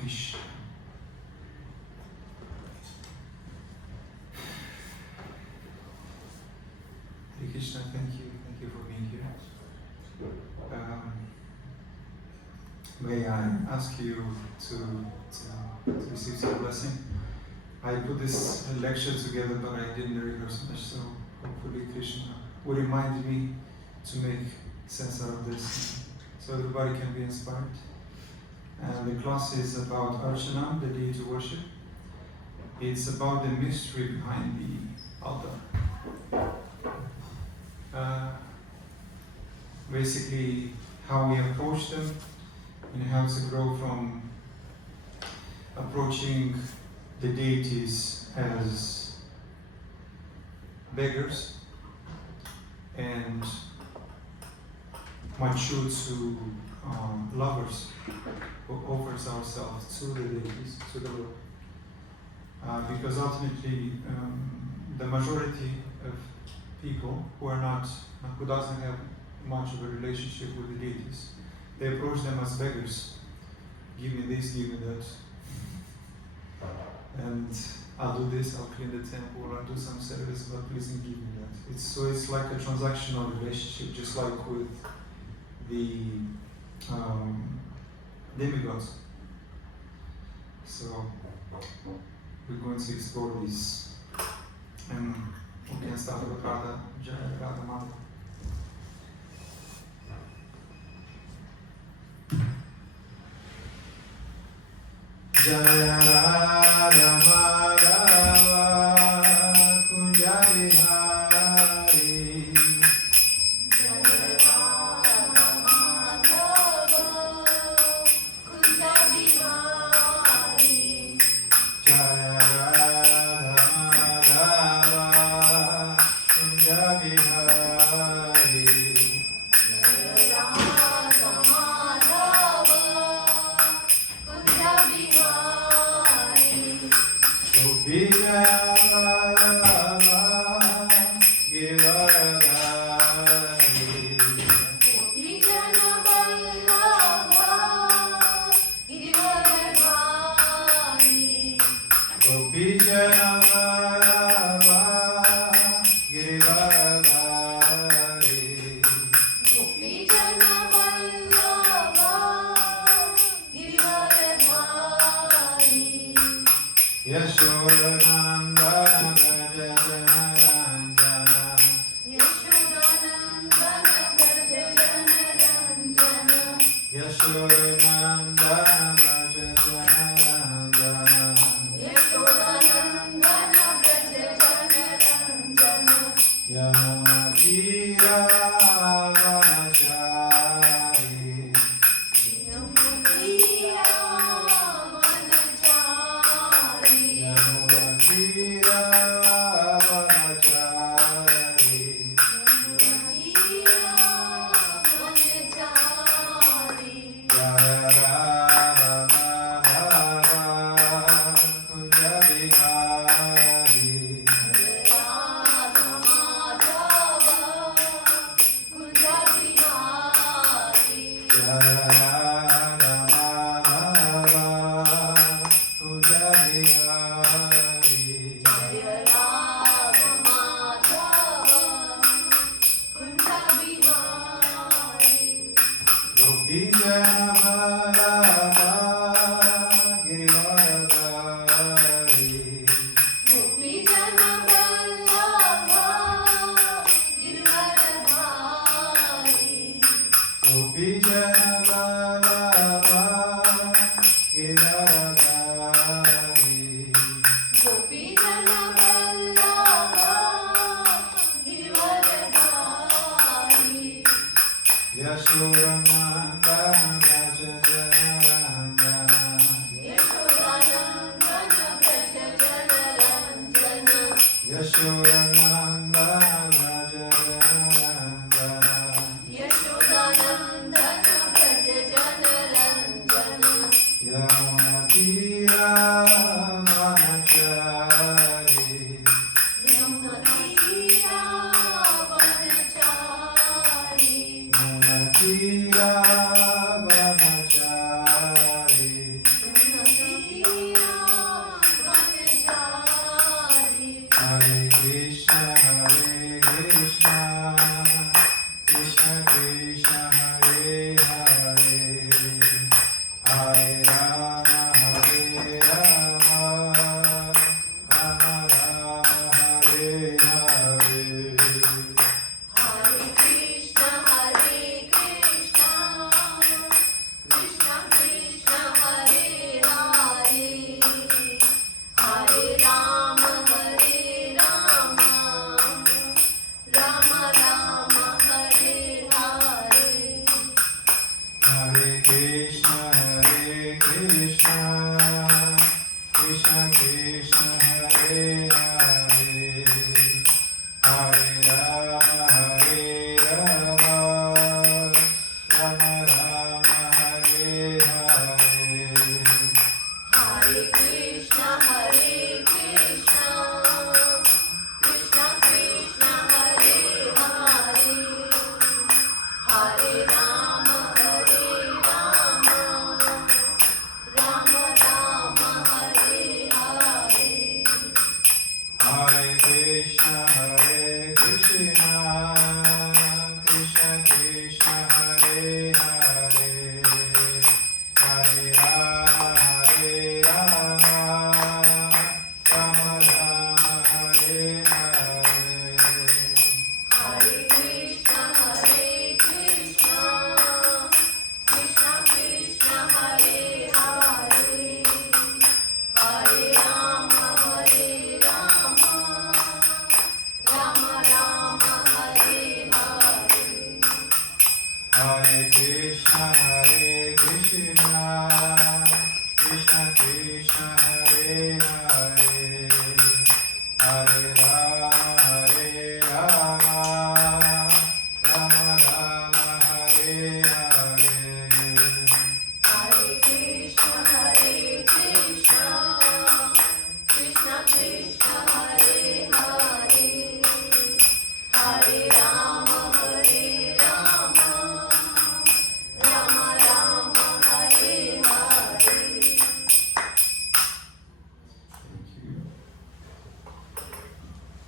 Krishna. Hare Krishna, thank you for being here. May I ask you to receive some blessing? I put this lecture together, but I didn't rehearse much, so hopefully Krishna will remind me to make sense out of this, so everybody can be inspired. And the class is about Arcanam, the deity worship. It's about the mystery behind the altar. Basically, how we approach them and how to grow from approaching the deities as beggars and mature to lovers who offers ourselves to the deities, to the Lord. Because ultimately, the majority of people who doesn't have much of a relationship with the deities, they approach them as beggars. Give me this, give me that. And I'll do this, I'll clean the temple, or I'll do some service, but please don't give me that. It's like a transactional relationship, just like with the demigods. So we're going to explore this, and we can start with Radha, Jaya Radha Madhava. Jaya Radha Madhava Kunja Vihari. Jaya Radha Madhava Kunja Vihari. Jaya Radha Madhava Kunja Vihari. Jaya Radha Madhava Kunja Vihari. Gopi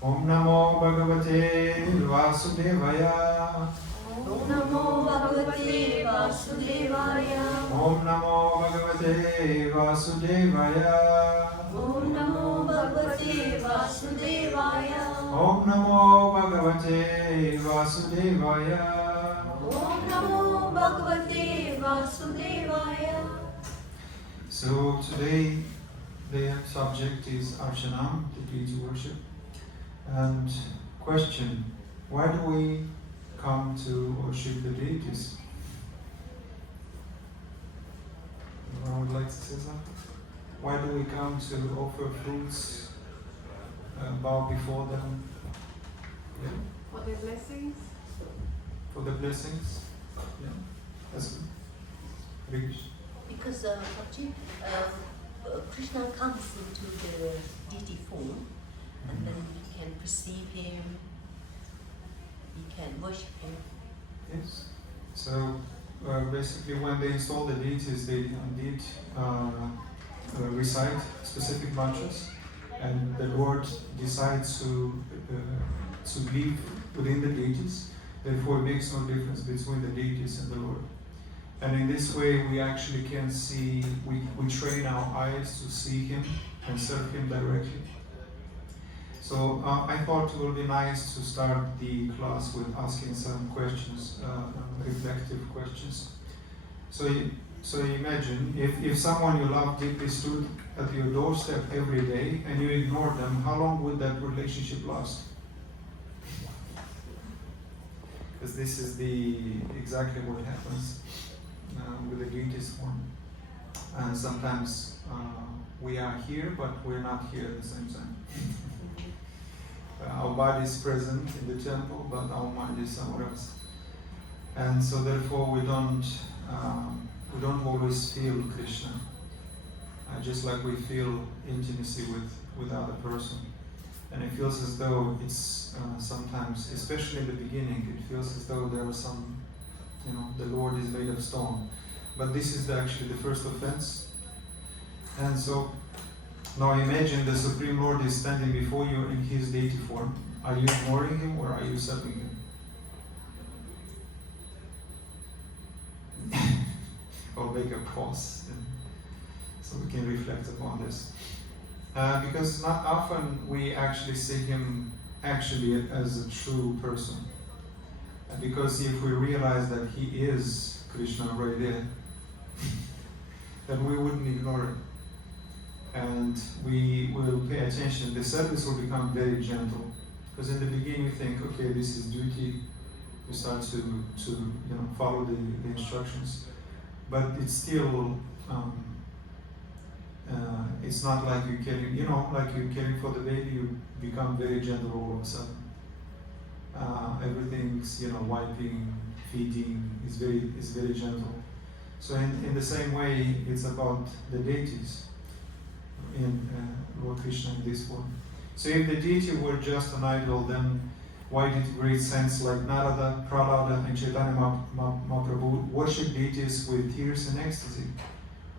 Om Namo Bhagavate Vasudevaya. Om Namo Bhagavate Vasudevaya. Om Namo Bhagavate Vasudevaya. Om Namo Bhagavate Vasudevaya. Om Namo Bhagavate Vasudevaya. Om Namo Bhagavate Vasudevaya. So today the subject is Arcanam, the deity worship. And question, why do we come to worship the deities? Anyone would like to say something? Why do we come to offer fruits, bow before them? Yeah. For their blessings? For the blessings? Yeah. That's good. Rikish. Because Krishna comes into the deity form, and then we can perceive him, we can worship him. Yes. So basically, when they install the deities, they indeed recite specific mantras, and the Lord decides to live within the deities. Therefore, it makes no difference between the deities and the Lord. And in this way, we actually can see, we train our eyes to see Him and serve Him directly. So I thought it would be nice to start the class with asking some questions, reflective questions. So imagine if someone you love deeply stood at your doorstep every day and you ignore them, how long would that relationship last? Because this is exactly what happens with the deities form. And sometimes we are here, but we're not here at the same time. Our body is present in the temple, but our mind is somewhere else. And so therefore we don't always feel Krishna, just like we feel intimacy with other person. And it feels as though it's sometimes, especially in the beginning, it feels as though there was some, the Lord is made of stone. But this is actually the first offense. And so now imagine the Supreme Lord is standing before you in His deity form. Are you ignoring Him or are you serving Him? I'll make a pause so we can reflect upon this. Because not often we actually see Him actually as a true person. Because if we realize that He is Krishna right there, then we wouldn't ignore it. And we will pay attention. The service will become very gentle. Because in the beginning you think, okay, this is duty. You start to follow the instructions. But it's still, it's not like you're caring, like you're caring for the baby, you become very gentle all of a sudden. Everything's, wiping, feeding, is very gentle. So in the same way, it's about the deities. in Lord Krishna in this form. So if the deity were just an idol, then why did great saints like Narada, Prahlada, and Chaitanya Mahaprabhu worship deities with tears and ecstasy?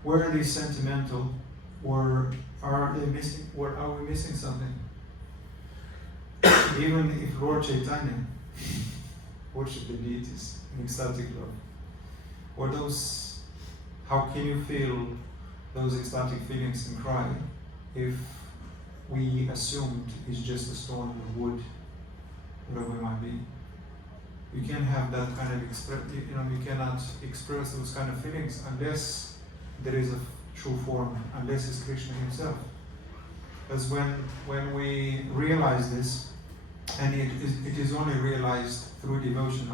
Were they sentimental, or are they missing? Or are we missing something? Even if Lord Chaitanya worshipped the deities in ecstatic love, or those, how can you feel those ecstatic feelings and cry if we assumed it's just a stone or wood, whatever it might be? You can't have that kind of you cannot express those kind of feelings unless there is a true form, unless it's Krishna himself. Because when we realize this, and it is only realized through devotion,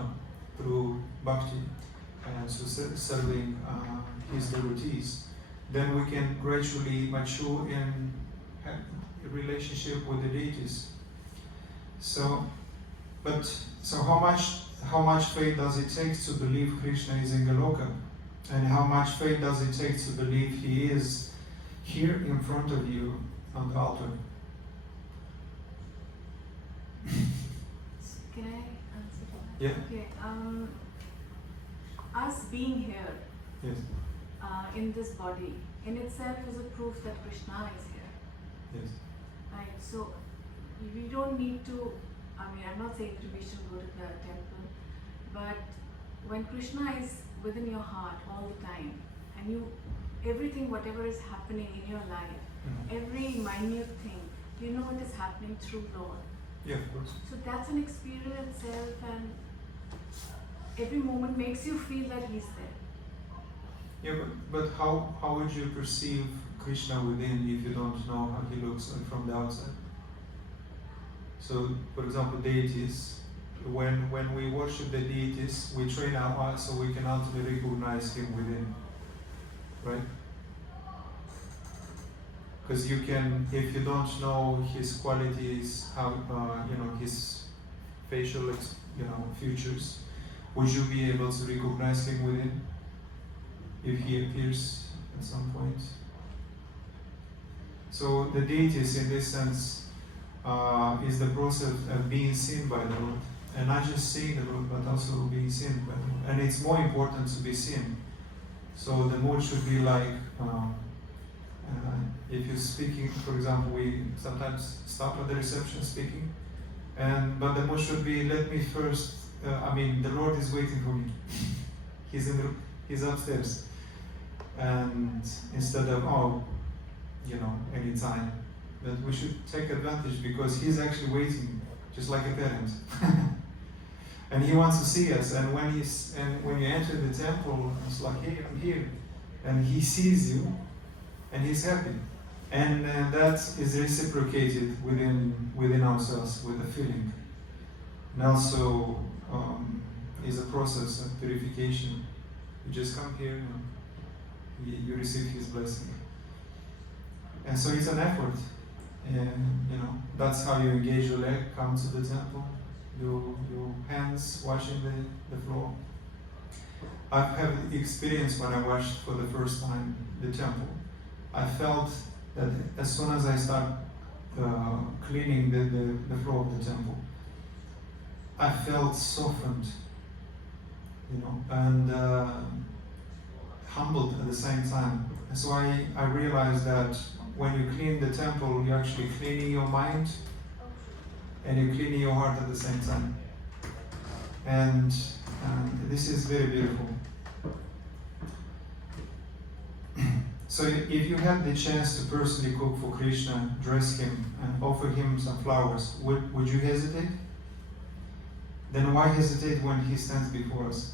through bhakti, and so serving his devotees, then we can gradually mature in a relationship with the deities. So how much faith does it take to believe Krishna is in Goloka? And how much faith does it take to believe he is here in front of you on the altar? Can I answer that? Yeah. Okay. Us being here Yes. in this body in itself is a proof that Krishna is here. Yes. Right. So we don't need to. I mean, I'm not saying we should go to the temple, but when Krishna is within your heart all the time, and everything, whatever is happening in your life, every minute thing, you know it is happening through Lord. Yeah, of course. So that's an experience itself, and every moment makes you feel that he's there. Yeah, but how would you perceive Krishna within if you don't know how he looks like from the outside? So, for example, deities. When we worship the deities, we train our eyes so we can ultimately recognize him within, right? Because you can, if you don't know his qualities, how his facial, features, would you be able to recognize him within if he appears at some point? So the deities, in this sense, is the process of being seen by the Lord. And not just seeing the Lord, but also being seen by the Lord. And it's more important to be seen. So the mood should be like, if you're speaking, for example, we sometimes stop at the reception speaking, but the mood should be, let me first, the Lord is waiting for me. He's upstairs. And instead of, anytime. But we should take advantage because he's actually waiting, just like a parent. And he wants to see us. And when you enter the temple, it's like, hey, I'm here. And he sees you, and he's happy. And that is reciprocated within ourselves with a feeling. And also is a process of purification. You just come here and you receive his blessing. And so it's an effort. And that's how you engage your leg, come to the temple, your hands washing the floor. I've had experience when I washed for the first time the temple. I felt that as soon as I start cleaning the floor of the temple, I felt softened, and humbled at the same time. And so I realized that when you clean the temple, you're actually cleaning your mind and you're cleaning your heart at the same time. And this is very beautiful. So if you had the chance to personally cook for Krishna, dress him, and offer him some flowers, would you hesitate? Then why hesitate when he stands before us?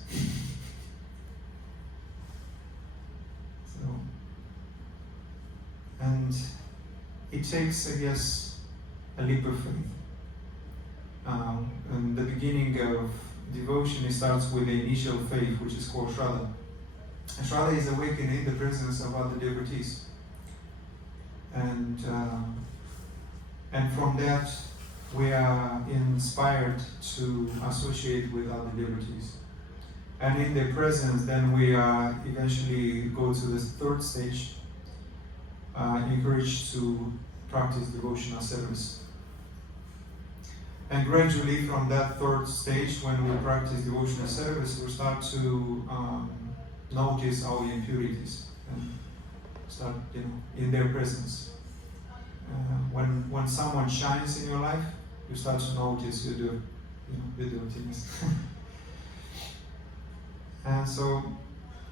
And it takes, I guess, a leap of faith. And the beginning of devotion, it starts with the initial faith, which is called Shraddha. And Shraddha is awakened in the presence of other devotees. And from that, we are inspired to associate with other devotees. And in their presence, then we eventually go to the third stage, encouraged to practice devotional service. And gradually, from that third stage, when we practice devotional service, we start to notice our impurities and start, in their presence. When someone shines in your life, you start to notice your dirtiness. And so,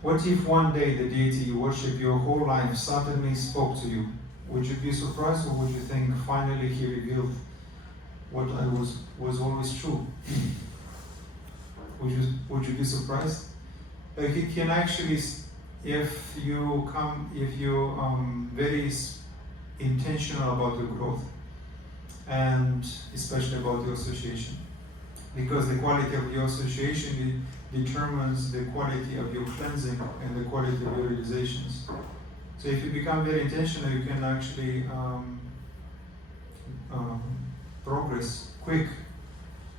what if one day the deity you worship your whole life suddenly spoke to you? Would you be surprised, or would you think finally he revealed what I was always true? Would you be surprised? He can actually, if you very intentional about your growth, and especially about your association, because the quality of your association determines the quality of your cleansing and the quality of your realizations. So if you become very intentional, you can actually progress quick,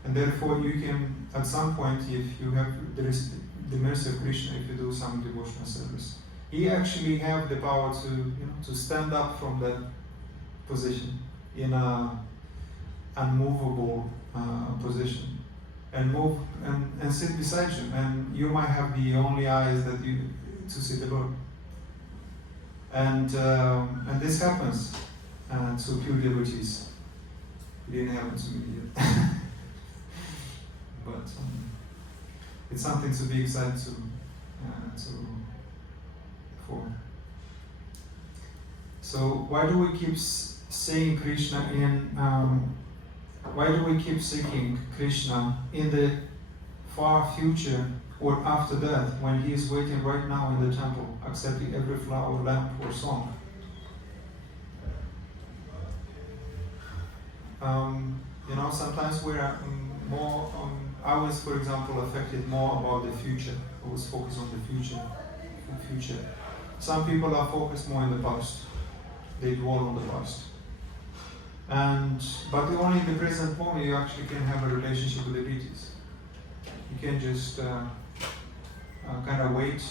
and therefore you can, at some point, if you have the mercy of Krishna, if you do some devotional service, he actually have the power to stand up from that position in a unmovable position and move and sit beside you, and you might have the only eyes that you to see the Lord. And this happens to pure devotees. It didn't happen to me yet. But it's something to be excited for. So why do we keep saying Krishna why do we keep seeking Krishna in the far future or after death, when he is waiting right now in the temple, accepting every flower, lamp, or song? Sometimes we are more on. I was, for example, affected more about the future. I was focused on the future. Some people are focused more in the past. They dwell on the past. But only in the present moment you actually can have a relationship with the deities. You can just kind of wait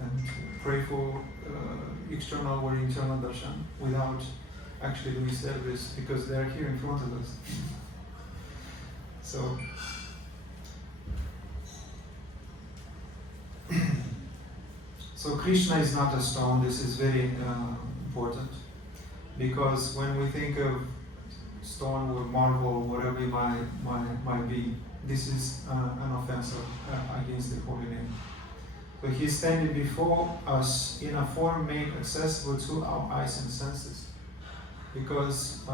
and pray for external or internal darshan without actually doing service, because they are here in front of us. So Krishna is not a stone. This is very important, because when we think of stone or marble, whatever it might be, this is an offense against the holy name. So he is standing before us in a form made accessible to our eyes and senses, because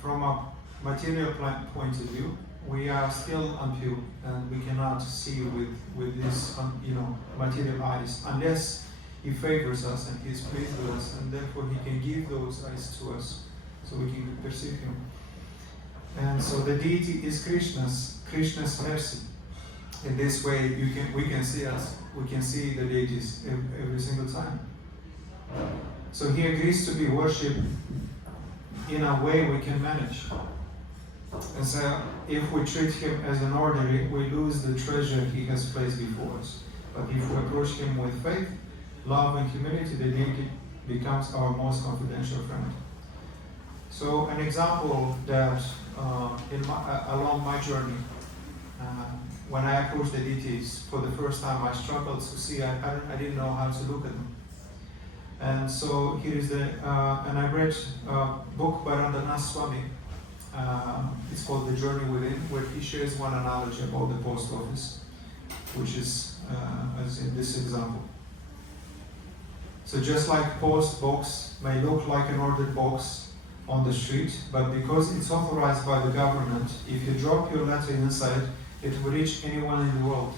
from a material point of view, we are still impure, and we cannot see with this material eyes, unless he favors us and he is pleased with us, and therefore he can give those eyes to us so we can perceive him. And so the deity is Krishna's mercy. In this way, we can see the deities every single time. So he agrees to be worshipped in a way we can manage. And so if we treat him as an ordinary, we lose the treasure he has placed before us. But if we approach him with faith, love, and humility, the deity becomes our most confidential friend. So an example that along my journey, when I approached the deities for the first time, I struggled to see. I didn't know how to look at them. And so here is and I read a book by Arcanam Swami. It's called The Journey Within, where he shares one analogy about the post office, which is as in this example. So just like post box may look like an ordered box on the street, but because it's authorized by the government, if you drop your letter inside, it will reach anyone in the world.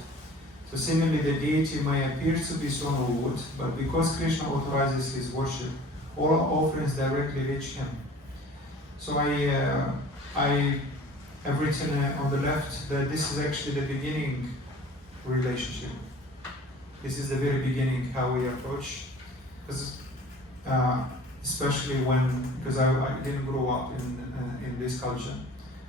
So similarly, the deity may appear to be stone or wood, but because Krishna authorizes his worship, all offerings directly reach him. So I have written on the left that this is actually the beginning relationship. This is the very beginning how we approach, especially because I didn't grow up in this culture,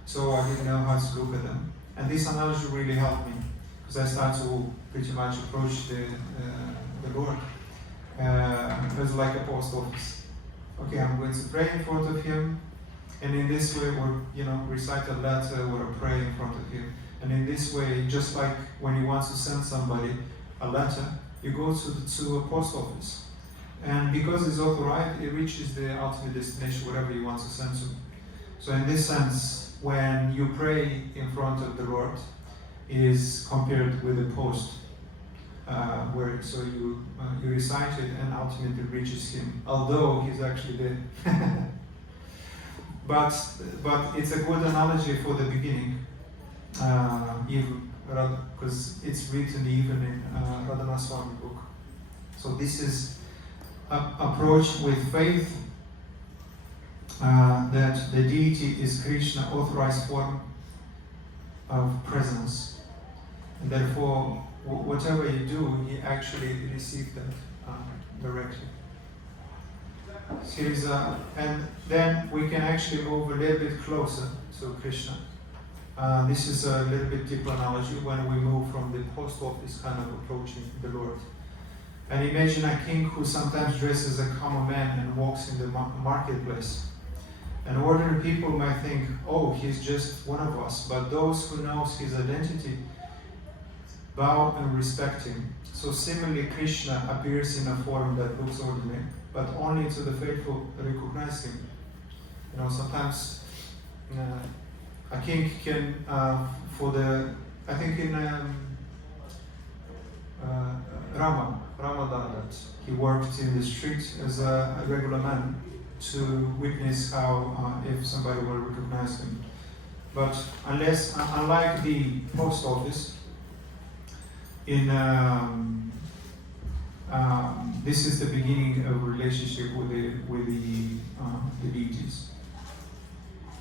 so I didn't know how to look at them. And this analogy really helped me, because I started to pretty much approach the Lord as like a post office. okay, I'm going to pray in front of him, and in this way, or recite a letter or pray in front of him. And in this way, just like when you want to send somebody a letter, you go to a post office. And because it's authorized, it reaches the ultimate destination, whatever you want to send to. So in this sense, when you pray in front of the Lord, it is compared with a post, where you recite it and ultimately reaches him, although he's actually there. But it's a good analogy for the beginning, even because it's written even in Radhana Swami book. So this is approach with faith that the deity is Krishna authorized form of presence, and therefore whatever you do, he actually received that directly. And then we can actually move a little bit closer to Krishna. This is a little bit deeper analogy when we move from the post office kind of approaching the Lord. And imagine a king who sometimes dresses a common man and walks in the marketplace. And ordinary people might think, oh, he's just one of us. But those who know his identity bow and respect him. So similarly, Krishna appears in a form that looks ordinary, but only to the faithful recognize him. Sometimes a king can, I think in Ramadan, that he worked in the street as a regular man to witness how if somebody will recognize him. But unlike the post office, this is the beginning of a relationship with the deities.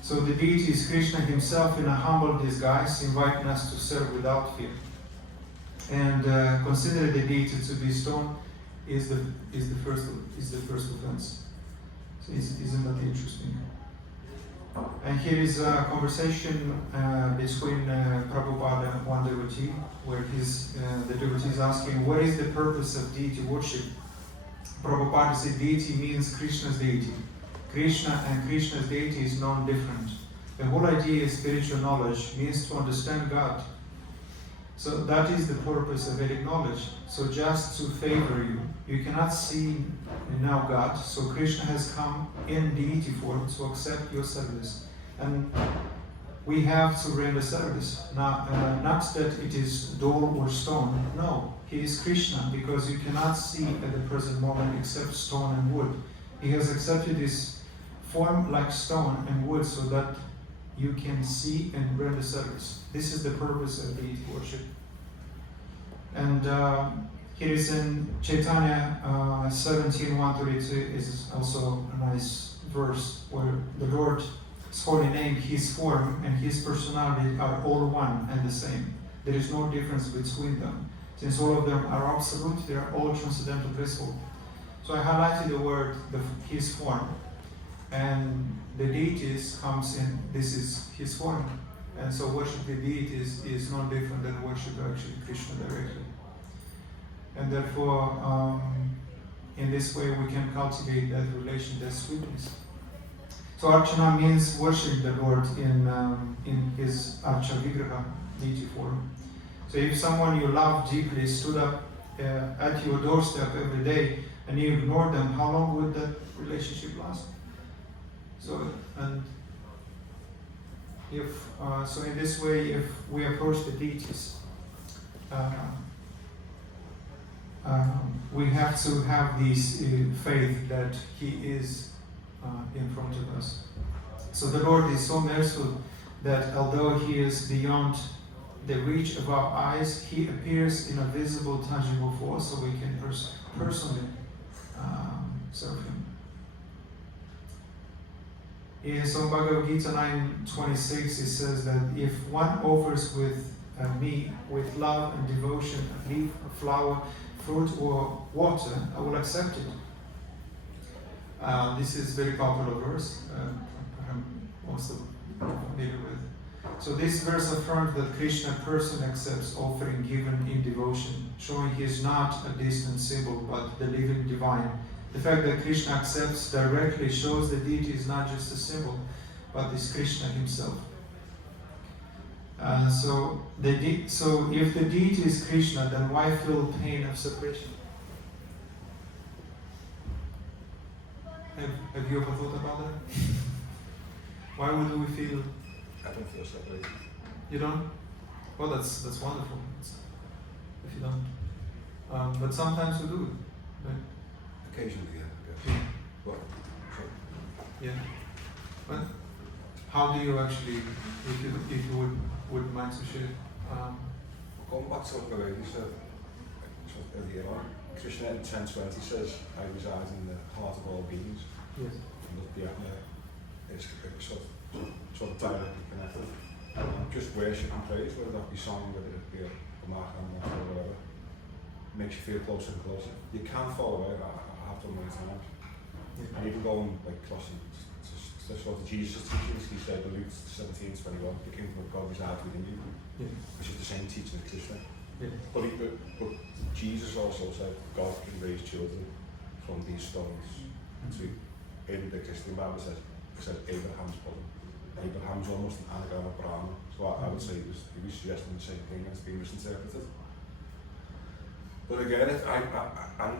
So the deity is Krishna himself in a humble disguise, inviting us to serve without fear. And consider the deity to be stone is the first offense. So isn't that interesting? And here is a conversation between Prabhupada and one devotee, where the devotee is asking, what is the purpose of deity worship? Prabhupada said, deity means Krishna's deity. Krishna and Krishna's deity is non-different. The whole idea is spiritual knowledge means to understand God. So that is the purpose of Vedic knowledge. So just to favor you, you cannot see now God. So Krishna has come in deity form to accept your service, and we have to render service. Not that it is doll or stone. No, he is Krishna, because you cannot see at the present moment except stone and wood. He has accepted this form like stone and wood so that you can see and render service. This is the purpose of deity worship. And here is in Chaitanya 17:132 is also a nice verse where the Lord's holy name, his form, and his personality are all one and the same. There is no difference between them. Since all of them are absolute, they are all transcendental principle. So I highlighted the word, his form, and the deities comes in, this is his form. And so worship the deities is no different than worship actually Krishna directly. And therefore, in this way we can cultivate that relation, that sweetness. So Archana means worship the Lord in his Archa Vigraha, deity form. So if someone you love deeply stood up at your doorstep every day and you ignore them, how long would that relationship last? So, and if so, in this way, if we approach the deities, we have to have this faith that he is in front of us. So the Lord is so merciful that although he is beyond the reach of our eyes, he appears in a visible, tangible form, so we can personally serve him. In some Bhagavad Gita 9:26, it says that if one offers me with love and devotion a leaf, a flower, fruit, or water, I will accept it. This is very popular verse, most of you are familiar with. So this verse affirms that Krishna person accepts offering given in devotion, showing he is not a distant symbol, but the living divine, the fact that Krishna accepts directly shows that deity is not just a symbol, but is Krishna himself. So if the deity is Krishna, then why feel pain of separation? Have you ever thought about that? Why would we feel? I don't feel separated. You don't? Well, that's wonderful. If you don't, but sometimes we do. Right? Occasionally, yeah. Well, sure. Yeah. But how do you actually, if you would mind to share? Going back to what the lady said earlier on, Krishna in 10:20 says, "I reside in the heart of all beings." Yes. And the Atma is sort of directly connected. Just worship and praise, whether that be song, whether it be a Arcanam or whatever, makes you feel closer and closer. You can fall away. I have done many times. Yeah. And even going like crossing to sort of Jesus' teachings, he said in Luke 17:21, the kingdom of God resides within you, Yeah. which is the same teaching as Krishna. Yeah. But Jesus also said God can raise children from these stones. So in the Christian Bible says Abraham's bosom. Abraham's almost an anagram of Brahma. So I would say he was suggesting the same thing and it's been misinterpreted. But again,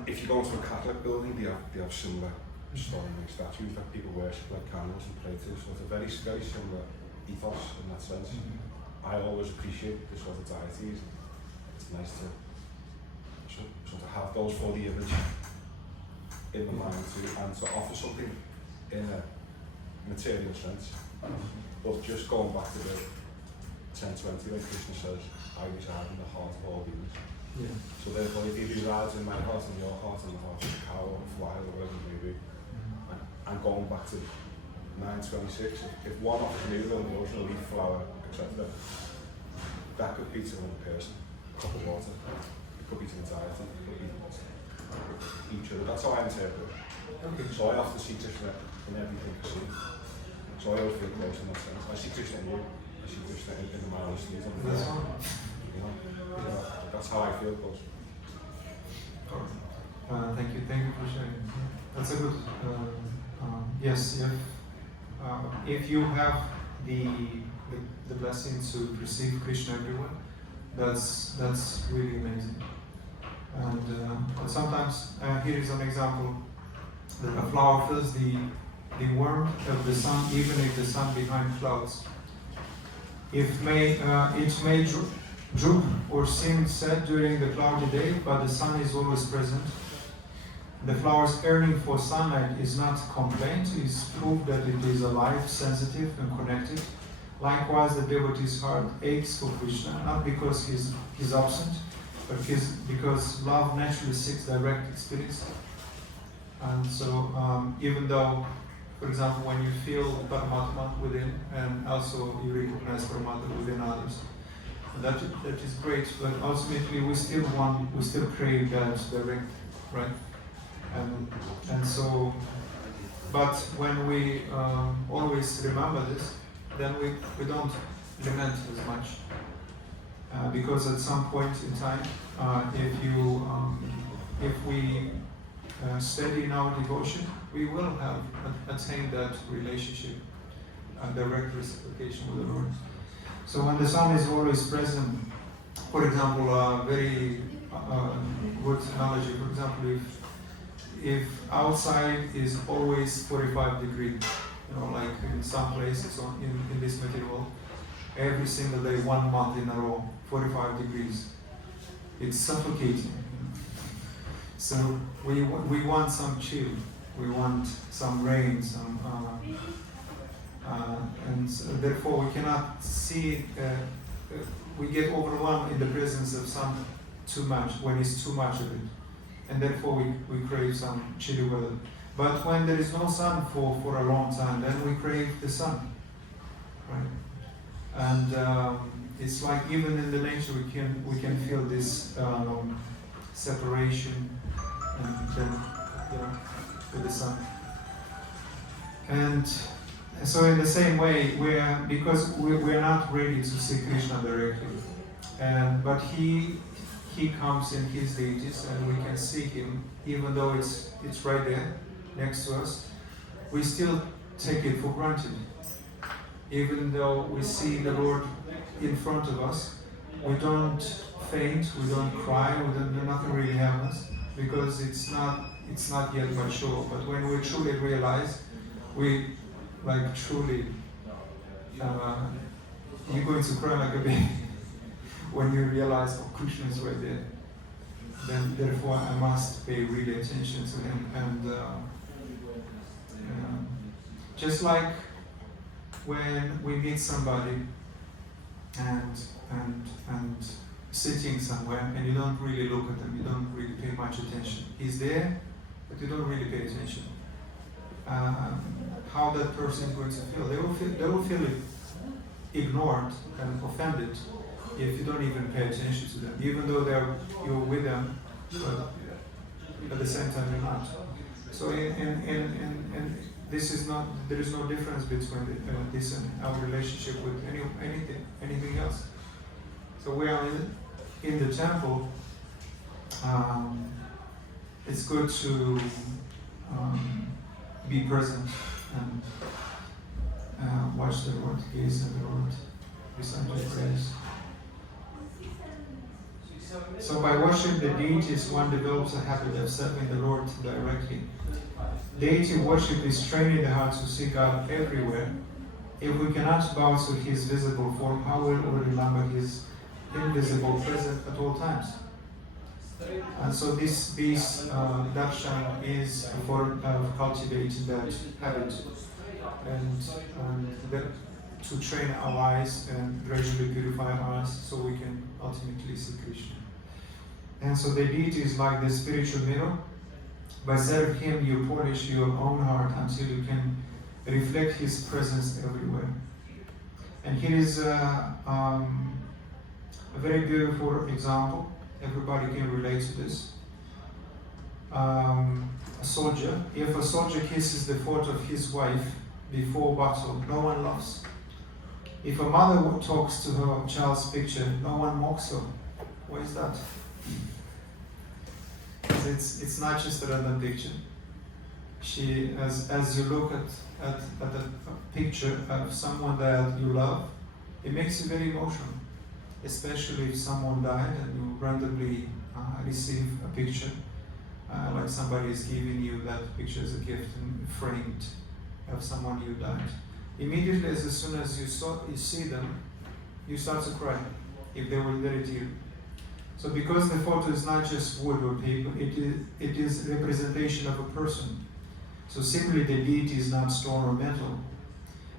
if you go into a Catholic building, they have similar stone like statues that people worship like candles and pray to. So it's a very, very similar ethos in that sense. I always appreciate the sort of deities. It's nice to sort of have those for the image in the mind too, and to offer something in a material sense. But just going back to the 10:20 when Krishna says, "I reside in the heart of all beings." Yeah. So therefore, if he resides in my heart and your heart and the heart of a cow or a fly or whatever it may be, and going back to 9:26, if one offers me with an emotional leaf, flower, etc., that could be to one person, a cup of water, it could be to entirety, it could be each other. That's how I interpret it. Okay. So I often see Krishna in everything I see. So I always feel close in that sense. I see Krishna in you, I see Krishna in the Maharishis and the That's Buddha. all. That's how I feel close. Thank you for sharing. That's a good. Yes, if you have the blessing to perceive Krishna everywhere, that's really amazing. And but sometimes here is an example that a flower feels the warmth of the sun, even if the sun behind clouds. It may droop or seem sad during the cloudy day, but the sun is always present. The flower's yearning for sunlight is not complaint, it is proof that it is alive, sensitive, and connected. Likewise, the devotee's heart aches for Krishna, not because he's absent, but because love naturally seeks direct experience. And so, even though, for example, when you feel Paramatma within, and also you recognize Paramatma within others, that is great. But ultimately, we still crave that direct, right? And so, but when we always remember this, then we don't lament as much, because at some point in time, if we steady in our devotion, we will have attained that relationship, direct reciprocation with the Lord. So when the sun is always present, for example, a very good analogy, for example, if outside is always 45 degrees, like in some places in this material world, every single day, 1 month in a row, 45 degrees, it's suffocating. So we want some chill, we want some rain, and so therefore we cannot see. We get overwhelmed in the presence of sun too much when it's too much of it, and therefore we crave some chilly weather. But when there is no sun for a long time, then we crave the sun, right? And it's like even in the nature we can feel this separation, and then with the sun. And so in the same way, because we're not ready to see Krishna directly, but he he comes in his deities and we can see him, even though it's right there next to us, we still take it for granted. Even though we see the Lord in front of us, we don't faint, we don't cry, nothing really happens, because it's not yet mature. But when we truly realize, we like truly, you're going to cry like a baby when you realize, oh, Krishna is right there. Then therefore I must pay really attention to him. And just like when we meet somebody and sitting somewhere and you don't really look at them, you don't really pay much attention. He's there, but you don't really pay attention. How that person is going to feel? They will feel ignored and offended if you don't even pay attention to them, even though you're with them, but at the same time you're not. So in this is not, there is no difference between this and our relationship with anything else. So we are in the temple. It's good to be present and watch the Lord, gaze at the Lord, recite the prayers. So by worshiping the deities, one develops a habit of serving the Lord directly. Deity worship is training the heart to see God everywhere. If we cannot bow to His visible form, how will we remember His invisible presence at all times? And so this darshan is a form of cultivating that habit and to train our eyes and gradually purify our eyes so we can ultimately see Krishna. And so the deity is like the spiritual mirror. By serving Him, you polish your own heart until you can reflect His presence everywhere. And here is a very beautiful example. Everybody can relate to this. A soldier. If a soldier kisses the foot of his wife before battle, no one laughs. If a mother talks to her child's picture, no one mocks her. Why is that? It's not just a random picture. She, as you look at a picture of someone that you love, it makes you very emotional. Especially if someone died and you randomly receive a picture, like somebody is giving you that picture as a gift and framed of someone you died. Immediately, as soon as you see them, you start to cry if they were very dear. So because the photo is not just wood or paper, it is representation of a person. So simply the deity is not stone or metal.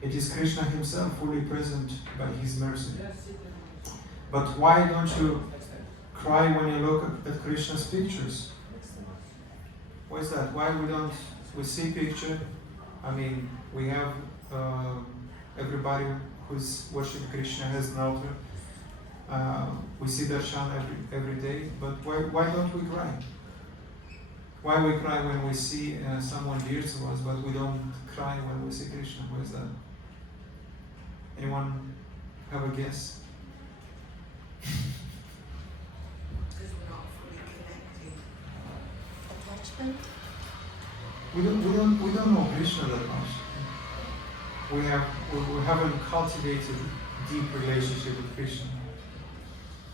It is Krishna Himself fully present by His mercy. But why don't you cry when you look at Krishna's pictures? Why is that? Why we see picture? I mean, we have everybody who's worshiping Krishna has an altar. We see darshan every day, but why don't we cry? Why we cry when we see someone dear to us, but we don't cry when we see Krishna? Why is that? Anyone have a guess? Because we're not fully connected. Attachment? We don't know Krishna that much. We haven't cultivated deep relationship with Krishna.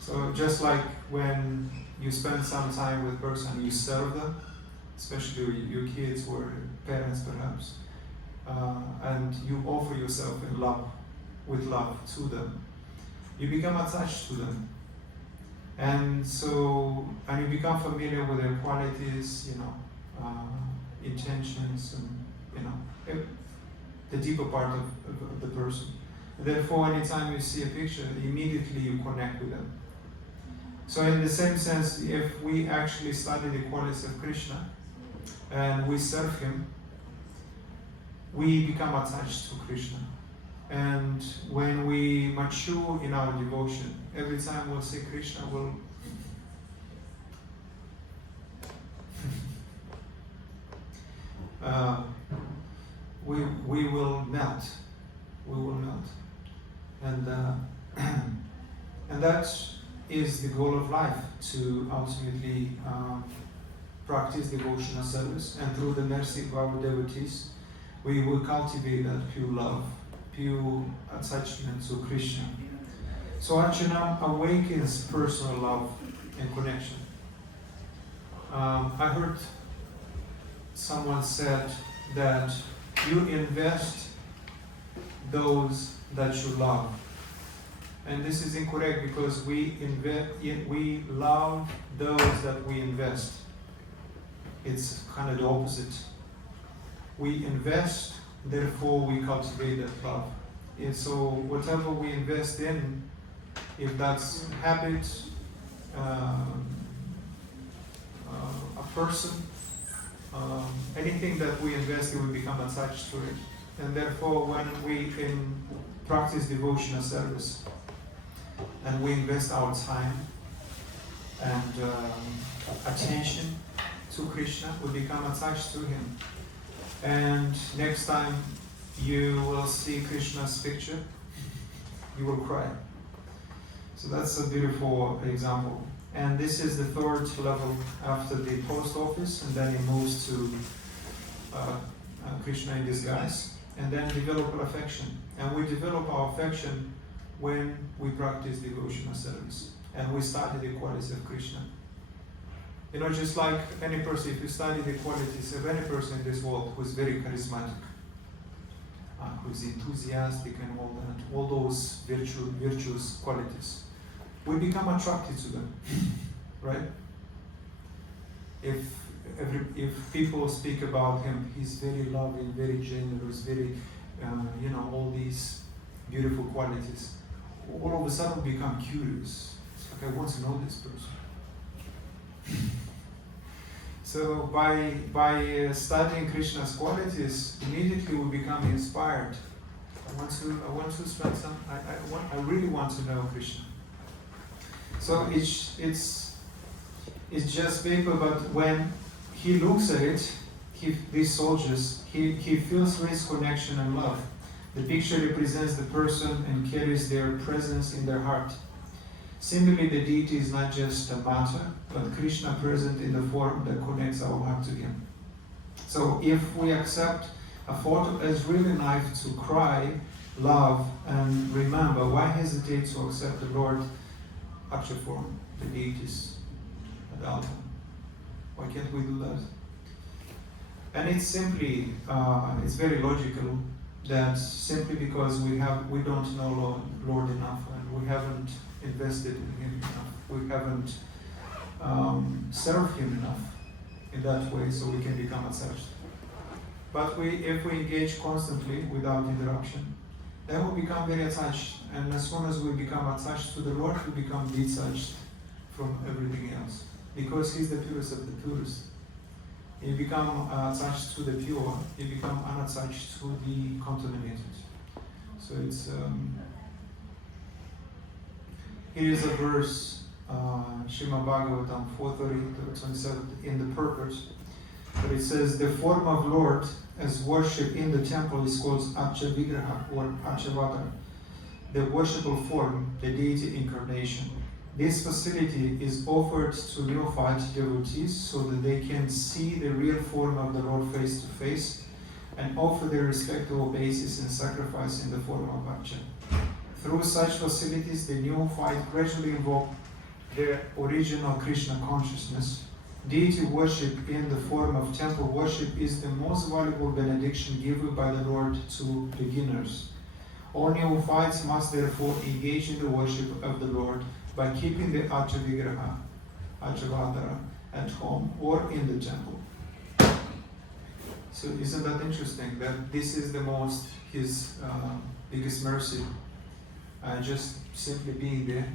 So just like when you spend some time with a person, you serve them, especially your kids or parents perhaps, and you offer yourself in love, with love to them, you become attached to them. And so, and you become familiar with their qualities, intentions, and the deeper part of the person. And therefore, anytime you see a picture, immediately you connect with them. So in the same sense, if we actually study the qualities of Krishna and we serve Him, we become attached to Krishna. And when we mature in our devotion, every time we'll see Krishna, we will melt. We will melt. And and that's is the goal of life, to ultimately practice devotional service, and through the mercy of our devotees, we will cultivate that pure love, pure attachment to Krishna. So Arcanam awakens personal love and connection. I heard someone said that you invest those that you love. And this is incorrect, because we love those that we invest. It's kind of the opposite. We invest, therefore we cultivate that love. And so whatever we invest in, if that's habit, a person, anything that we invest in, we become attached to it. And therefore, when we can practice devotional service and we invest our time and attention to Krishna, we become attached to him. And next time you will see Krishna's picture, you will cry. So that's a beautiful example. And this is the third level after the post office, and then it moves to Krishna in disguise, and then develop affection. And we develop our affection when we practice devotional service and we study the qualities of Krishna. You know, just like any person, if you study the qualities of any person in this world who is very charismatic, who is enthusiastic and all those virtuous qualities, we become attracted to them, right? If people speak about him, he's very loving, very generous, very, all these beautiful qualities, all of a sudden we become curious. It's like, I want to know this person. So by studying Krishna's qualities, immediately we become inspired. I want to spend some. I really want to know Krishna. So it's just paper, but when he looks at it, these soldiers, he feels his connection and love. The picture represents the person and carries their presence in their heart. Similarly, the deity is not just a matter, but Krishna present in the form that connects our heart to him. So if we accept a photo as really nice to cry, love, and remember, why hesitate to accept the Lord actual form, the deities at the altar? Why can't we do that? And it's simply, it's very logical that simply because we don't know Lord enough, and we haven't invested in him enough, we haven't served him enough in that way, so we can become attached. But if we engage constantly without interruption, then we become very attached. And as soon as we become attached to the Lord, we become detached from everything else, because he's the purest of the purest. You become attached to the pure, you become unattached to the contaminated. So it's here is a verse, Srimad Bhagavatam 4:30-27 in the purport, but it says, the form of Lord as worship in the temple is called Archa Vigraha or Archavatara, the worshipful form, the deity incarnation. This facility is offered to neophyte devotees so that they can see the real form of the Lord face to face and offer their respectable obeisance and sacrifice in the form of Archa. Through such facilities, the neophyte gradually invoke their original Krishna consciousness. Deity worship in the form of temple worship is the most valuable benediction given by the Lord to beginners. All neophytes must therefore engage in the worship of the Lord by keeping the Archa Vigraha, Archavatara, at home or in the temple. So isn't that interesting that this is his biggest mercy, just simply being there.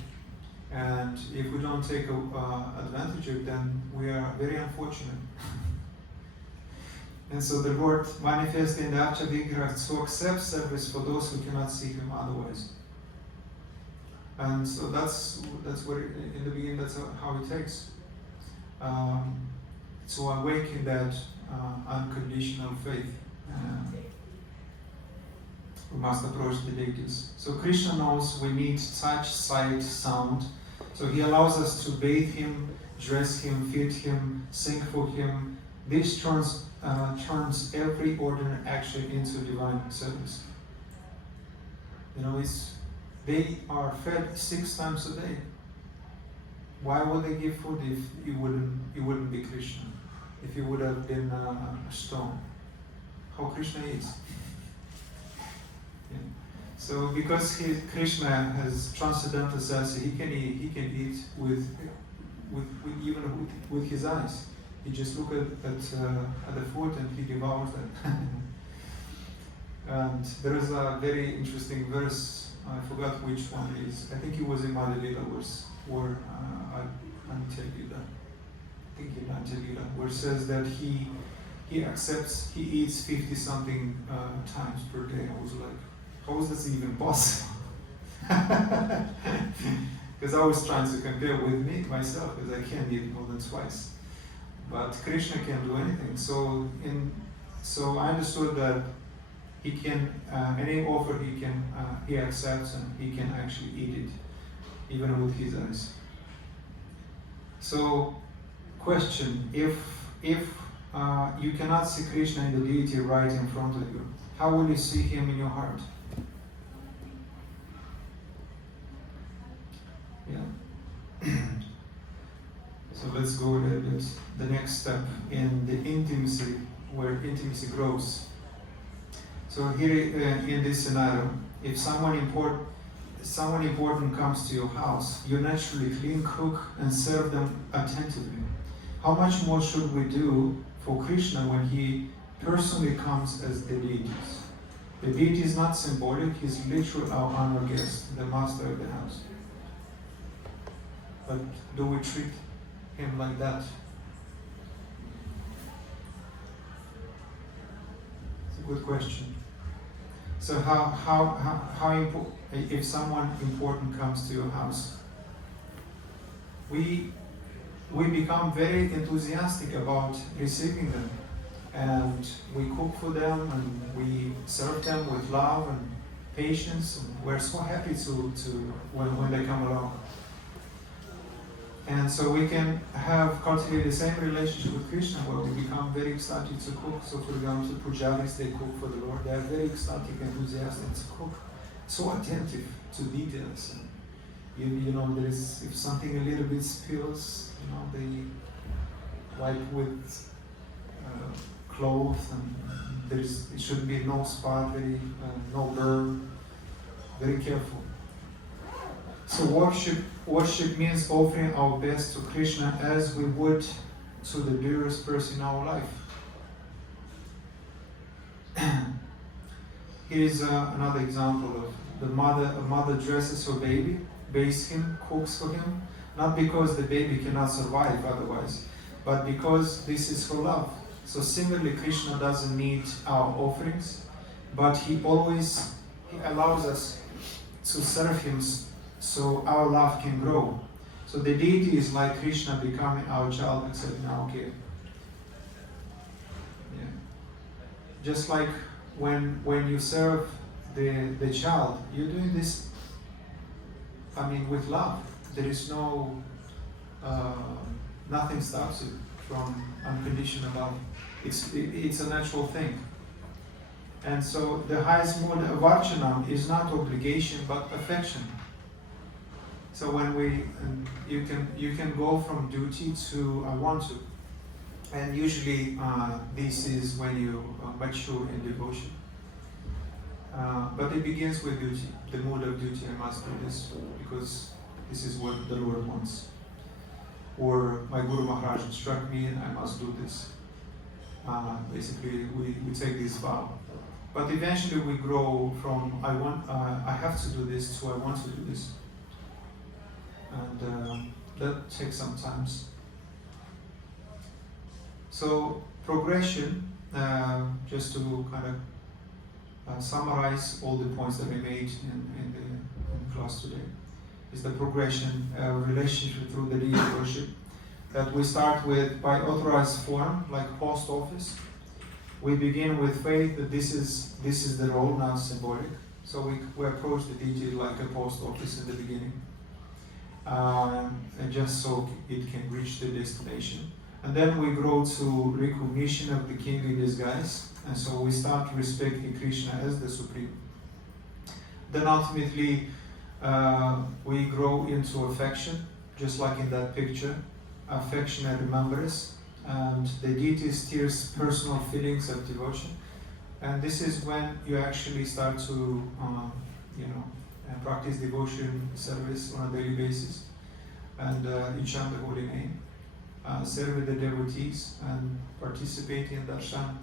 And if we don't take advantage of it, then we are very unfortunate. And so the Lord manifests in the Archa Vigraha to accept service for those who cannot see him otherwise. And so that's what in the beginning, that's how it takes. To awaken that unconditional faith, we must approach the deities. So Krishna knows we need touch, sight, sound, So he allows us to bathe him, dress him, feed him, sing for him. This turns every ordinary action into divine service. You know, they are fed 6 times a day. Why would they give food if you wouldn't be Krishna? If you would have been a stone? How Krishna is. Yeah. So because Krishna has transcendental sense, he can eat with even with his eyes. He just look at the food and he devours that. And there is a very interesting verse. I forgot which one it is. I think it was in Madhulila verse, or Antelila. I think in Antelila, where it says that he eats 50 something times per day. I was like, how is this even possible? Because I was trying to compare with myself, because I can't eat more than twice. But Krishna can do anything. So I understood that he can any offer he accepts, and he can actually eat it, even with his eyes. So, question: if you cannot see Krishna and the deity right in front of you, how will you see him in your heart? Yeah. So let's go a little bit. The next step in the intimacy, where intimacy grows. So here in this scenario, if someone important comes to your house, you naturally clean, cook, and serve them attentively. How much more should we do for Krishna when he personally comes as the deity? The deity is not symbolic, he's literally our honored guest, the master of the house. But do we treat him like that? It's a good question. So if someone important comes to your house, we become very enthusiastic about receiving them, and we cook for them, and we serve them with love and patience, and we're so happy to when they come along. And so we can cultivate the same relationship with Krishna, where we become very excited to cook. So for example, pujaris, they cook for the Lord. They are very ecstatic, enthusiastic to cook. So attentive to details. And you know, if something a little bit spills, you know, they wipe with cloth, and it should be no spot, no burn. Very careful. So worship means offering our best to Krishna as we would to the dearest person in our life. Here's another example of a mother dresses her baby, bathes him, cooks for him, not because the baby cannot survive otherwise, but because this is her love. So similarly, Krishna doesn't need our offerings, but he allows us to serve him so our love can grow. So the deity is like Krishna becoming our child, except now, okay. Yeah. Just like when you serve the child, you're doing this, with love. There is nothing stops you from unconditional love. It's a natural thing. And so the highest mode of Arcanam is not obligation but affection. So when you can go from duty to I want to, and usually this is when you mature in devotion. But it begins with duty, the mood of duty. I must do this because this is what the Lord wants. Or my Guru Maharaj instructed me and I must do this. Basically, we take this vow. But eventually we grow from I have to do this to I want to do this. And that takes some time. So progression, just to kind of summarize all the points that we made in the class today, is the progression relationship through the deity worship that we start with by authorized form, like post office. We begin with faith that this is the role, not symbolic. So we approach the deity like a post office in the beginning. and just so it can reach the destination. And then we grow to recognition of the king in disguise, and so we start respecting Krishna as the supreme. Then ultimately we grow into affection, just like in that picture, affection and remembrance, and the deity stirs personal feelings of devotion. And this is when you actually start to practice devotion service on a daily basis, and you chant the holy name, serve with the devotees, and participate in darshan.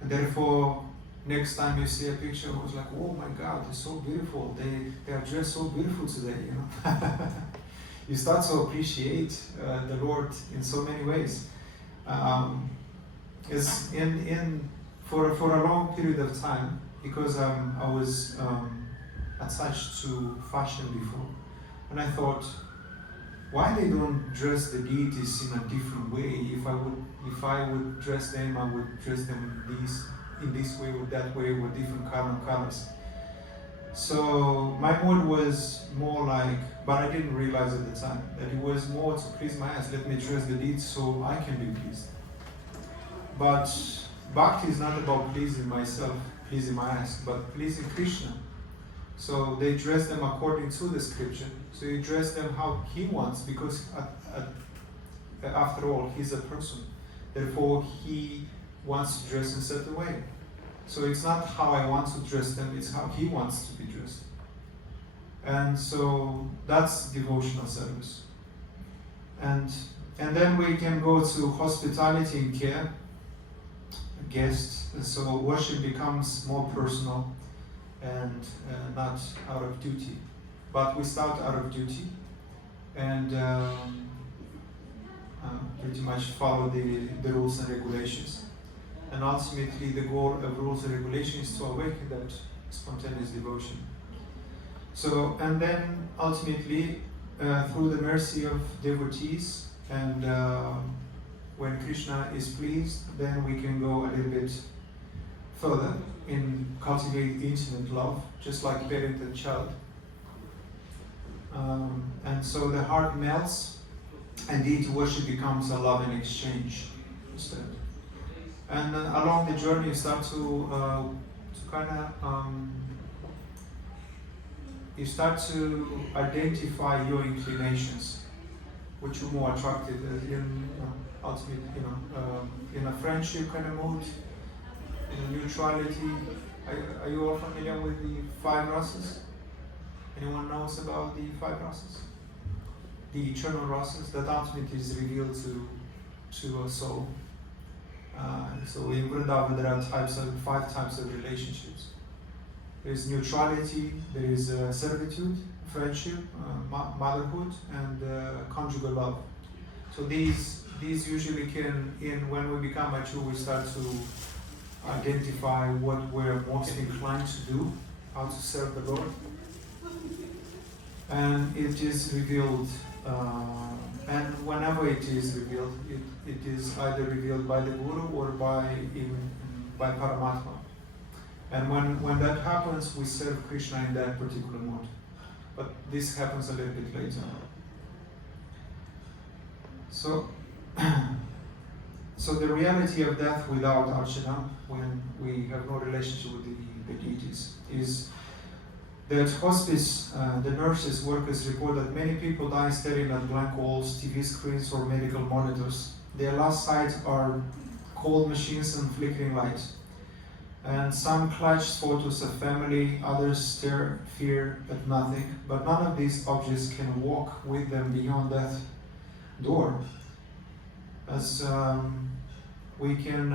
And therefore, next time you see a picture, it was like, oh my God, they're so beautiful. They are dressed so beautiful today, you know. You start to appreciate the Lord in so many ways. For a long period of time, because I was attached to fashion before, and I thought, why they don't dress the deities in a different way? If I would dress them, I would dress them in this way or that way with different colors. So my mood was more like, but I didn't realize at the time that it was more to please my eyes. Let me dress the deeds so I can be pleased. But bhakti is not about pleasing myself, pleasing my eyes, but pleasing Krishna. So they dress them according to the scripture. So you dress them how he wants, because after all, he's a person. Therefore, he wants to dress in a certain way. So it's not how I want to dress them, it's how he wants to be dressed. And so that's devotional service. And then we can go to hospitality and care, guests. And so worship becomes more personal and not out of duty. But we start out of duty and pretty much follow the rules and regulations. And ultimately the goal of rules and regulations is to awaken that spontaneous devotion. So, and then ultimately through the mercy of devotees, and when Krishna is pleased, then we can go a little bit further in cultivate intimate love, just like parent and child. And so the heart melts, and deity worship becomes a love and exchange instead. And along the journey, you start to you start to identify your inclinations, which are more attractive in in a friendship kind of mood, in neutrality. Are you all familiar with the 5 rasas? Anyone knows about the 5 rasas? The eternal rasas that ultimately is revealed to a soul. So in Vrindavan there are 5 types of relationships. There is neutrality, there is servitude, friendship, motherhood, and conjugal love. So these usually when we become mature, we start to identify what we're most inclined to do, how to serve the Lord. And it is revealed, and whenever it is revealed, it is either revealed by the Guru or by Paramatma. And when that happens, we serve Krishna in that particular mode. But this happens a little bit later. So the reality of death without Arcanam, when we have no relationship with the deities, is that hospice, the nurses, workers report that many people die staring at blank walls, TV screens, or medical monitors. Their last sight are cold machines and flickering lights. And some clutch photos of family, others stare fear at nothing. But none of these objects can walk with them beyond death door. As we can,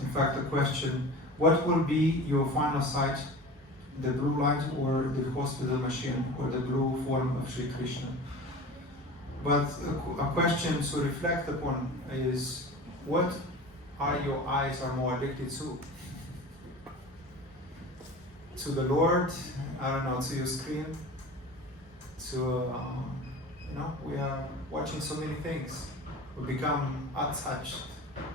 in fact, a question, what will be your final sight, the blue light or the hospital machine or the blue form of Sri Krishna? But a question to reflect upon is, what are your eyes are more addicted to? To the Lord, I don't know, to your screen, to, we are watching so many things. We become attached,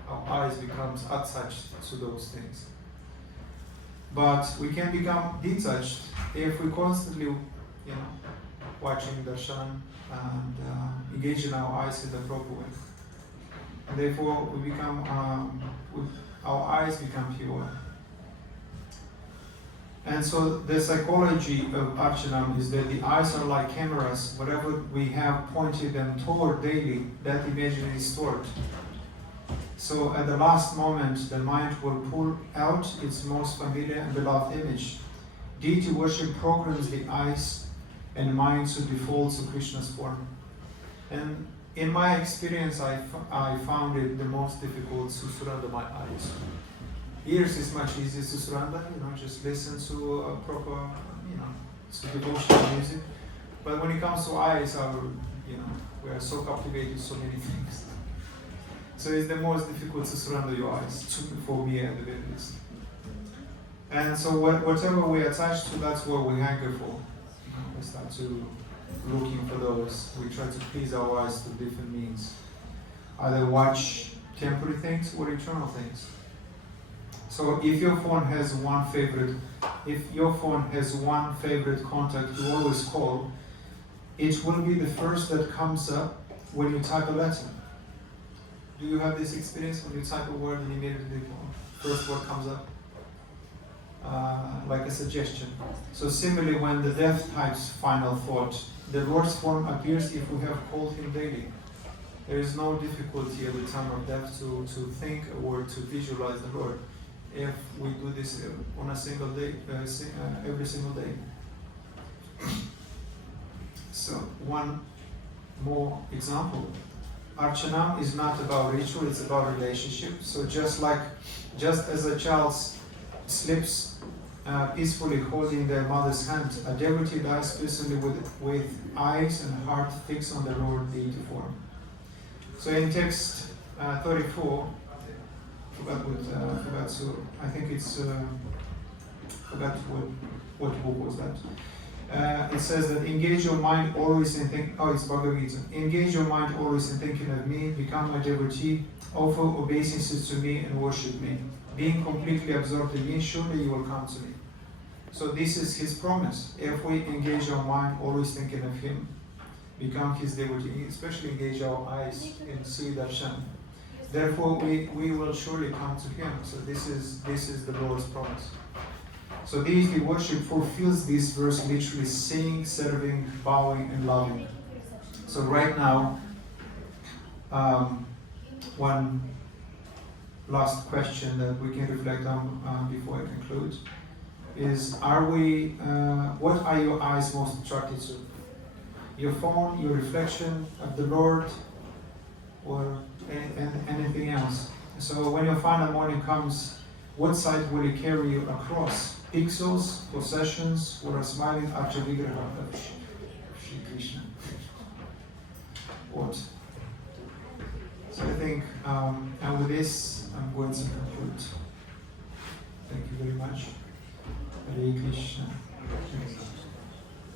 our eyes becomes attached to those things. But we can become detached if we constantly, watching darshan and engaging our eyes in the proper way. And therefore, we become, our eyes become pure. And so the psychology of Arcanam is that the eyes are like cameras. Whatever we have pointed them toward daily, that image is stored. So at the last moment, the mind will pull out its most familiar and beloved image. Deity worship programs the eyes and mind to default to Krishna's form. And in my experience, I found it the most difficult to surrender my eyes. Ears is much easier to surrender, just listen to a proper, to devotional music. But when it comes to eyes, we are so captivated with so many things. So it's the most difficult to surrender your eyes, for me at the very least. And so whatever we attach to, that's what we hunger for. We start to looking for those. We try to please our eyes through different means. Either watch temporary things or eternal things. So if your phone has one favorite contact you always call, it will be the first that comes up when you type a letter. Do you have this experience when you type a word and immediately the first word comes up? Like a suggestion. So similarly, when the deaf types final thought, the Lord's form appears if we have called him daily. There is no difficulty at the time of death to think a word, to visualize the Lord, if we do this on a single day, every single day. So one more example. Arcanam is not about ritual, it's about relationship. So just as a child sleeps peacefully holding their mother's hand, a devotee dies peacefully with eyes and heart fixed on the Lord Deity form. So in text 34, forgot what book was that. It says that engage your mind always in thinking. Oh, it's Bhagavad Gita. Engage your mind always in thinking of me. Become my devotee. Offer obeisances to me and worship me. Being completely absorbed in me, surely you will come to me. So this is his promise. If we engage our mind always thinking of him, become his devotee, especially engage our eyes and see darshan. Therefore, we will surely come to him. So this is the Lord's promise. So deity worship fulfills this verse literally: singing, serving, bowing, and loving. So right now, one last question that we can reflect on before I conclude is: what are your eyes most attracted to? Your phone, your reflection of the Lord, or anything else? So when your final morning comes, what side will it carry you across? Pixels, possessions, or a smiling Archavigraha of Shri Krishna? What? So I think, and with this, I'm going to conclude. Thank you very much. Hare Krishna.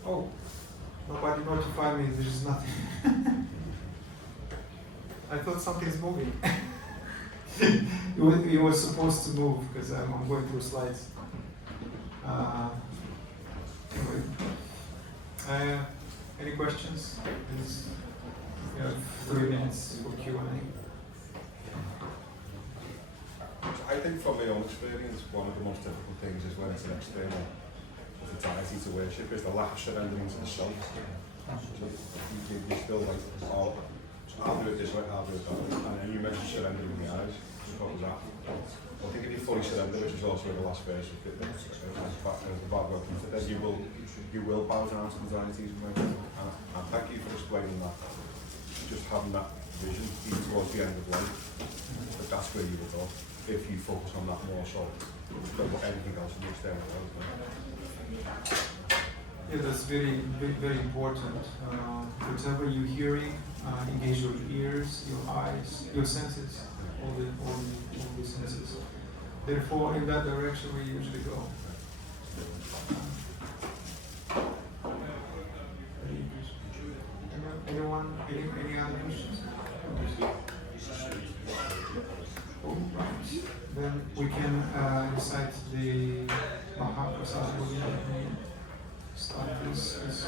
Oh, nobody notified me there is nothing. I thought something's moving. It was supposed to move because I'm going through slides. Anyway, any questions? Please, we have 3 minutes for Q&A. I think from my own experience, one of the most difficult things is when it's an external deity to worship, is the lack of surrendering to the self. So you still like, oh, I'll do it this way, I'll do it that way. And then you mentioned surrendering the eyes. What was that? I think if you fully surrender, which is also in the last verse of the Bhagavad Gita, then you will bow down to the deities. And thank you for explaining that. Just having that vision, even towards the end of life, that that's where you will go. If you focus on that more so than anything else in the external world. Yeah, that's very, very, very important. Whatever you're hearing, engage your ears, your eyes, your senses, all the senses. Therefore, in that direction we usually go. Anyone? Any other questions? Oh, right. Then we can recite the Mahaprasad. Start this.